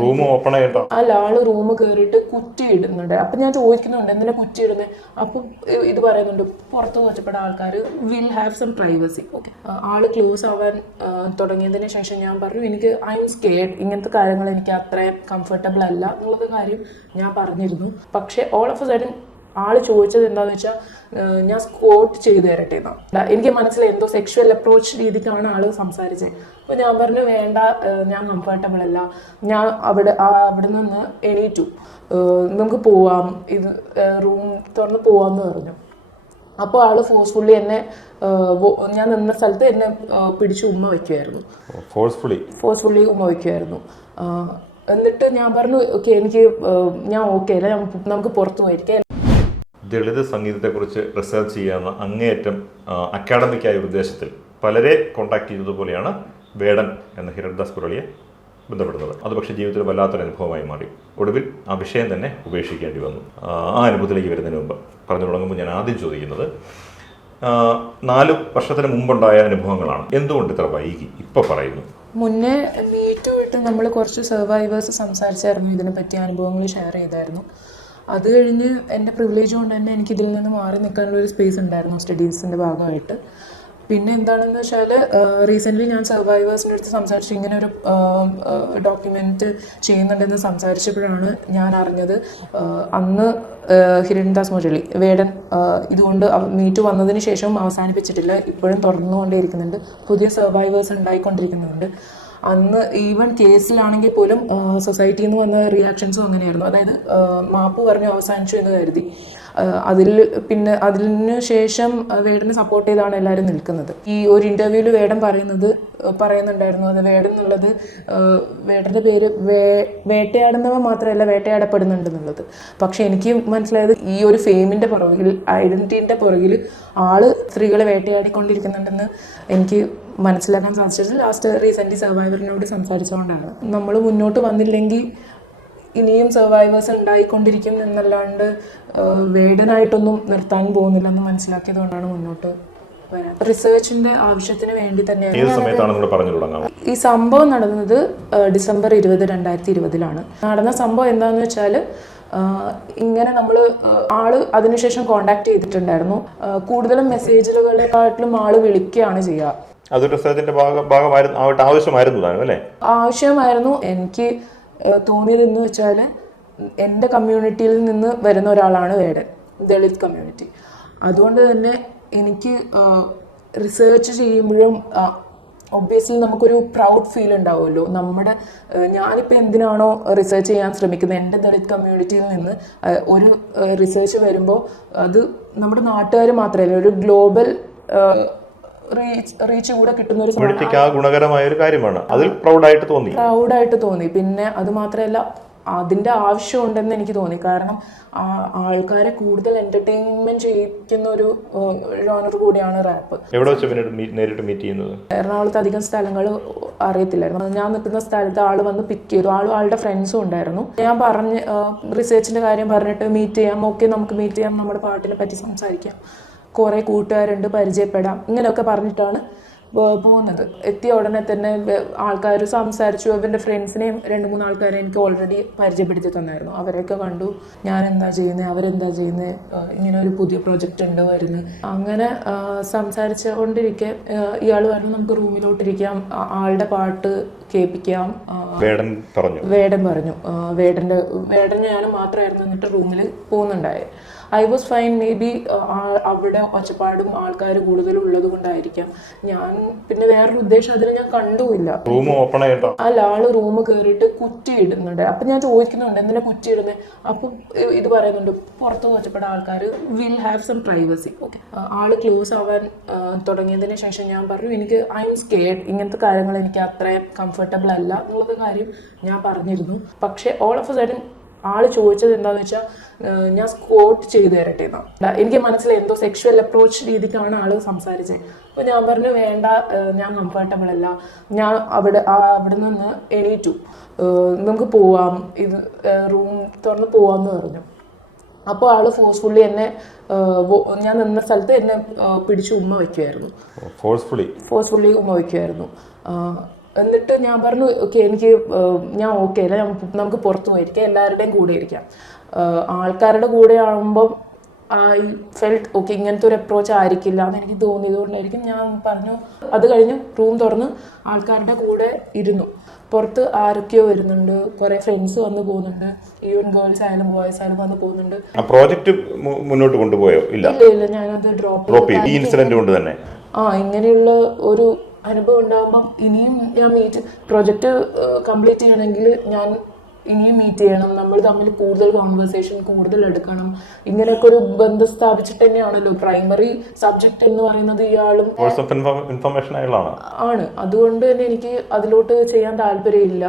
Room open ആയിട്ടോ അല്ല, ആള് റൂം കയറിയിട്ട് കുറ്റി ഇടുന്നുണ്ട്. അപ്പൊ ഞാൻ ചോദിക്കുന്നുണ്ട് എന്തിനാ കുറ്റി ഇടുന്നത്. അപ്പൊ ഇത് പറയുന്നുണ്ട് പുറത്ത് വെച്ചപ്പെട്ട ആൾക്കാർ will have some privacy. Okay, ആള് ക്ലോസ് ആവാൻ തുടങ്ങിയതിന് ശേഷം ഞാൻ പറഞ്ഞു എനിക്ക് ഐ എം സ്കേർഡ്, ഇങ്ങനത്തെ കാര്യങ്ങൾ എനിക്ക് അത്രയും കംഫർട്ടബിൾ അല്ല എന്നുള്ള കാര്യം ഞാൻ പറഞ്ഞിരുന്നു. പക്ഷെ ഓൾ ഓഫ് എ സഡൻ ആള് ചോദിച്ചത് എന്താന്ന് വെച്ചാൽ ഞാൻ സ്കോട്ട് ചെയ്ത് തരട്ടെ എന്നാ. എനിക്ക് മനസ്സിലായി എന്തോ സെക്ഷുവൽ അപ്രോച്ച് രീതിക്കാണ് ആള് സംസാരിച്ചത്. അപ്പൊ ഞാൻ പറഞ്ഞു വേണ്ട, ഞാൻ കംഫർട്ടബിൾ അല്ല, ഞാൻ അവിടെ നിന്ന് എണീറ്റു, നമുക്ക് പോവാം, ഇത് റൂം തുറന്ന് പോവാന്ന് പറഞ്ഞു. അപ്പോൾ ആള് ഫോഴ്സ്ഫുള്ളി എന്നെ ഞാൻ നിന്ന സ്ഥലത്ത് എന്നെ പിടിച്ച് ഉമ്മ വയ്ക്കുമായിരുന്നു, ഫോഴ്സ്ഫുള്ളി ഉമ്മ വയ്ക്കുമായിരുന്നു. എന്നിട്ട് ഞാൻ പറഞ്ഞു ഓക്കെ, ഞാൻ ഓക്കെ അല്ല, നമുക്ക് പുറത്തു പോയിരിക്കാം. ദളിത് സംഗീതത്തെക്കുറിച്ച് റിസർച്ച് ചെയ്യാവുന്ന അങ്ങേയറ്റം അക്കാഡമിക്കായ ഉദ്ദേശത്തിൽ പലരെ കോൺടാക്ട് ചെയ്തതുപോലെയാണ് വേടൻ എന്ന ഹിരൺദാസ് കുരളിയെ ബന്ധപ്പെടുന്നത്. അത് പക്ഷേ ജീവിതത്തിൽ വല്ലാത്തൊരു അനുഭവമായി മാറി. ഒടുവിൽ ആ വിഷയം തന്നെ ഉപേക്ഷിക്കേണ്ടി വന്നു. ആ അനുഭവത്തിലേക്ക് വരുന്നതിന് മുമ്പ് പറഞ്ഞു തുടങ്ങുമ്പോൾ ഞാൻ ആദ്യം ചോദിക്കുന്നത് 4 വർഷത്തിന് മുമ്പുണ്ടായ അനുഭവങ്ങളാണ്. എന്തുകൊണ്ട് ഇത്ര വൈകി ഇപ്പോൾ പറയുന്നു? മുന്നേ മീറ്റുമായിട്ട് നമ്മൾ കുറച്ച് സർവൈവേഴ്സ് സംസാരിച്ചായിരുന്നു, ഇതിനെ പറ്റിയ അനുഭവങ്ങൾ ഷെയർ ചെയ്തായിരുന്നു. അത് കഴിഞ്ഞ് എൻ്റെ പ്രിവിലേജ് കൊണ്ട് തന്നെ എനിക്ക് ഇതിൽ നിന്ന് മാറി നിൽക്കാനുള്ള ഒരു സ്പേസ് ഉണ്ടായിരുന്നു സ്റ്റഡീസിൻ്റെ ഭാഗമായിട്ട്. പിന്നെ എന്താണെന്ന് വെച്ചാൽ റീസെൻ്റ്ലി ഞാൻ സർവൈവേഴ്സിൻ്റെ അടുത്ത് സംസാരിച്ചു, ഇങ്ങനെ ഒരു ഡോക്യുമെൻ്റ് ചെയ്യുന്നുണ്ടെന്ന് സംസാരിച്ചപ്പോഴാണ് ഞാൻ അറിഞ്ഞത് അന്ന് ഹിരൺദാസ് മുരളി വേടൻ ഇതുകൊണ്ട് മീറ്റ് വന്നതിന് ശേഷവും അവസാനിപ്പിച്ചിട്ടില്ല, ഇപ്പോഴും തുടർന്നുകൊണ്ടേയിരിക്കുന്നുണ്ട്, പുതിയ സർവൈവേഴ്സ് ഉണ്ടായിക്കൊണ്ടിരിക്കുന്നുണ്ട്. അന്ന് ഈവൻ കേസിലാണെങ്കിൽ പോലും സൊസൈറ്റിയിൽ നിന്ന് വന്ന റിയാക്ഷൻസും അങ്ങനെയായിരുന്നു. അതായത് മാപ്പ് പറഞ്ഞു അവസാനിച്ചു എന്ന് കരുതി. പിന്നെ അതിന് ശേഷം വേടനെ സപ്പോർട്ട് ചെയ്താണ് എല്ലാവരും നിൽക്കുന്നത്. ഈ ഒരു ഇൻ്റർവ്യൂവിൽ വേടൻ പറയുന്നുണ്ടായിരുന്നു, അത് വേടൻ എന്നുള്ളത് വേടൻ്റെ പേര് വേട്ടയാടുന്നവ മാത്രമല്ല വേട്ടയാടപ്പെടുന്നുണ്ട് എന്നുള്ളത്. പക്ഷെ എനിക്ക് മനസ്സിലായത് ഈ ഒരു ഫെയിമിൻ്റെ പുറകിൽ, ഐഡൻറ്റിറ്റിൻ്റെ പുറകിൽ ആള് സ്ത്രീകളെ വേട്ടയാടിക്കൊണ്ടിരിക്കുന്നുണ്ടെന്ന് എനിക്ക് മനസ്സിലാക്കാൻ സാധിച്ചത് ലാസ്റ്റ് റീസെൻ്റ്ലി സർവൈവറിനോട് സംസാരിച്ചുകൊണ്ടാണ്. നമ്മൾ മുന്നോട്ട് വന്നില്ലെങ്കിൽ ഇനിയും സർവൈവേഴ്സ് ഉണ്ടായിക്കൊണ്ടിരിക്കും എന്നല്ലാണ്ട് വേടനായിട്ടൊന്നും നിർത്താൻ പോകുന്നില്ലെന്ന് മനസ്സിലാക്കിയതുകൊണ്ടാണ് മുന്നോട്ട് വരാൻ. റിസർച്ചിന്റെ ആവശ്യത്തിന് വേണ്ടി തന്നെയാണ് ഈ സംഭവം നടന്നത്. ഡിസംബർ 20, 2020 നടന്ന സംഭവം എന്താണെന്ന് വെച്ചാൽ ഇങ്ങനെ ആള് അതിനുശേഷം കോണ്ടാക്ട് ചെയ്തിട്ടുണ്ടായിരുന്നു. കൂടുതലും മെസ്സേജുകളെക്കാട്ടിലും ആള് വിളിക്കുകയാണ് ചെയ്യുക. ആവശ്യമായിരുന്നു. എനിക്ക് തോന്നിയതെന്ന് വെച്ചാൽ എൻ്റെ കമ്മ്യൂണിറ്റിയിൽ നിന്ന് വരുന്ന ഒരാളാണ് വേടൻ, ദളിത് കമ്മ്യൂണിറ്റി. അതുകൊണ്ട് തന്നെ എനിക്ക് റിസർച്ച് ചെയ്യുമ്പോഴും ഒബ്വിയസ്ലി നമുക്കൊരു പ്രൗഡ് ഫീൽ ഉണ്ടാവുമല്ലോ. ഞാനിപ്പോൾ എന്തിനാണോ റിസർച്ച് ചെയ്യാൻ ശ്രമിക്കുന്നത്, എൻ്റെ ദളിത് കമ്മ്യൂണിറ്റിയിൽ നിന്ന് ഒരു റിസർച്ച് വരുമ്പോൾ അത് നമ്മുടെ നാട്ടുകാർ മാത്രമല്ല, ഒരു ഗ്ലോബൽ റീച്ച് കൂടെ കിട്ടുന്ന ഒരു ഗുണകരമായ ഒരു കാര്യമാണ്. അതിൽ പ്രൗഡായിട്ട് തോന്നി. പിന്നെ അത് മാത്രമല്ല, അതിൻ്റെ ആവശ്യമുണ്ടെന്ന് എനിക്ക് തോന്നി. കാരണം ആൾക്കാരെ കൂടുതൽ എന്റർടൈൻമെന്റ് ചെയ്യിക്കുന്ന ഒരു ജോണർ കൂടിയാണ് റാപ്പ്. എറണാകുളത്ത് അധികം സ്ഥലങ്ങൾ അറിയത്തില്ലായിരുന്നു. ഞാൻ നിൽക്കുന്ന സ്ഥലത്ത് ആള് വന്ന് പിക്ക് ചെയ്തു. ആളുടെ ഫ്രണ്ട്സും ഉണ്ടായിരുന്നു. ഞാൻ റിസർച്ചിന്റെ കാര്യം പറഞ്ഞിട്ട് മീറ്റ് ചെയ്യാം, ഓക്കെ നമുക്ക് മീറ്റ് ചെയ്യാം, നമ്മുടെ പാട്ടിനെ പറ്റി സംസാരിക്കാം, കുറേ കൂട്ടുകാരുണ്ട്, പരിചയപ്പെടാം, ഇങ്ങനെയൊക്കെ പറഞ്ഞിട്ടാണ് പോകുന്നത്. എത്തിയ ഉടനെ തന്നെ ആൾക്കാർ സംസാരിച്ചു. അവൻ്റെ ഫ്രണ്ട്സിനെയും 2-3 ആൾക്കാരെ എനിക്ക് ഓൾറെഡി പരിചയപ്പെടുത്തി തന്നായിരുന്നു. അവരൊക്കെ കണ്ടു, ഞാൻ എന്താ ചെയ്യുന്നത്, അവരെന്താ ചെയ്യുന്നത്, ഇങ്ങനെ ഒരു പുതിയ പ്രൊജക്റ്റ് ഉണ്ട് വരുന്നത്. അങ്ങനെ സംസാരിച്ചു കൊണ്ടിരിക്കെ ഇയാൾ പറഞ്ഞു നമുക്ക് റൂമിലോട്ടിരിക്കാം, ആളുടെ പാട്ട് കേൾപ്പിക്കാം. വേടൻ പറഞ്ഞു. വേടൻ ഞാൻ മാത്രമായിരുന്നു എന്നിട്ട് റൂമിൽ പോകുന്നുണ്ടായത്. I was fine. Maybe അവിടെ ഒച്ചപ്പാടും ആൾക്കാർ കൂടുതലും ഉള്ളത് കൊണ്ടായിരിക്കാം. ഞാൻ പിന്നെ വേറൊരു ഉദ്ദേശം അതിന് ഞാൻ കണ്ടുമില്ല. അല്ല, ആള് റൂം കയറിയിട്ട് കുറ്റി ഇടുന്നുണ്ട്. അപ്പൊ ഞാൻ ചോദിക്കുന്നുണ്ട് എന്തിനാ കുറ്റി ഇടുന്നത്. അപ്പൊ ഇത് പറയുന്നുണ്ട് പുറത്ത് വെച്ചപ്പെട്ട ആൾക്കാർ will have some privacy. Okay, ആള് ക്ലോസ് ആവാൻ തുടങ്ങിയതിന് ശേഷം ഞാൻ പറഞ്ഞു എനിക്ക് ഐ എം സ്കേർഡ്, ഇങ്ങനത്തെ കാര്യങ്ങൾ എനിക്ക് അത്രയും കംഫർട്ടബിൾ അല്ല എന്നുള്ള കാര്യം ഞാൻ പറഞ്ഞിരുന്നു. പക്ഷെ ഓൾ ഓഫ് എ സഡൻ ആള് ചോദിച്ചത് എന്താന്ന് വെച്ചാൽ ഞാൻ സ്കോട്ട് ചെയ്ത് തരട്ടെ എന്നാ. എനിക്ക് മനസ്സിലായി എന്തോ സെക്ഷുവൽ അപ്രോച്ച് രീതിക്കാണ് ആള് സംസാരിച്ചത്. അപ്പൊ ഞാൻ പറഞ്ഞു വേണ്ട, ഞാൻ കംഫർട്ടബിൾ അല്ല, ഞാൻ അവിടെ നിന്ന് എണീറ്റു, നമുക്ക് പോവാം, ഇത് റൂം തുറന്ന് പോവാന്ന് പറഞ്ഞു. അപ്പോൾ ആള് ഫോഴ്സ്ഫുള്ളി എന്നെ ഞാൻ നിന്ന സ്ഥലത്ത് എന്നെ പിടിച്ച് ഉമ്മ വയ്ക്കുമായിരുന്നു, ഫോഴ്സ്ഫുള്ളി ഉമ്മ വയ്ക്കുമായിരുന്നു. എന്നിട്ട് ഞാൻ പറഞ്ഞു ഓക്കെ എനിക്ക് ഞാൻ ഓക്കെ അല്ല, നമുക്ക് പുറത്തു പോയിരിക്കാം, എല്ലാവരുടെയും കൂടെ ഇരിക്കാം. ആൾക്കാരുടെ കൂടെ ആകുമ്പം ഐ ഫെൽറ്റ് ഓക്കെ ഇങ്ങനത്തെ ഒരു അപ്രോച്ച് ആയിരിക്കില്ല എന്ന് എനിക്ക് തോന്നിയതുകൊണ്ടായിരിക്കും ഞാൻ പറഞ്ഞു. അത് കഴിഞ്ഞ് റൂം തുറന്ന് ആൾക്കാരുടെ കൂടെ ഇരുന്നു. പുറത്ത് ആരൊക്കെയോ വരുന്നുണ്ട്, കുറേ ഫ്രണ്ട്സ് വന്ന് പോകുന്നുണ്ട്, ഈവൻ ഗേൾസ് ആയാലും ബോയ്സ് ആയാലും വന്ന് പോകുന്നുണ്ട്. പ്രോജക്റ്റ് മുന്നോട്ട് കൊണ്ടുപോയോ? ഇല്ല ഞാനത് ഡ്രോപ്പ് ചെയ്തു. ഈ ഇൻസിഡന്റ് കൊണ്ട് തന്നെ ഇങ്ങനെയുള്ള ഒരു അനുഭവം ഉണ്ടാകുമ്പം ഇനിയും ഞാൻ പ്രൊജക്റ്റ് കംപ്ലീറ്റ് ചെയ്യണമെങ്കിൽ ഞാൻ ഇനിയും മീറ്റ് ചെയ്യണം, നമ്മൾ തമ്മിൽ കൂടുതൽ കോൺവെർസേഷൻ കൂടുതൽ എടുക്കണം. ഇങ്ങനെയൊക്കെ ഒരു ബന്ധം സ്ഥാപിച്ചിട്ട് തന്നെയാണല്ലോ പ്രൈമറി സബ്ജക്റ്റ് എന്ന് പറയുന്നത് ഇയാളും ഇൻഫർമേഷൻ ആണ്. അതുകൊണ്ട് തന്നെ എനിക്ക് അതിലോട്ട് ചെയ്യാൻ താല്പര്യമില്ല.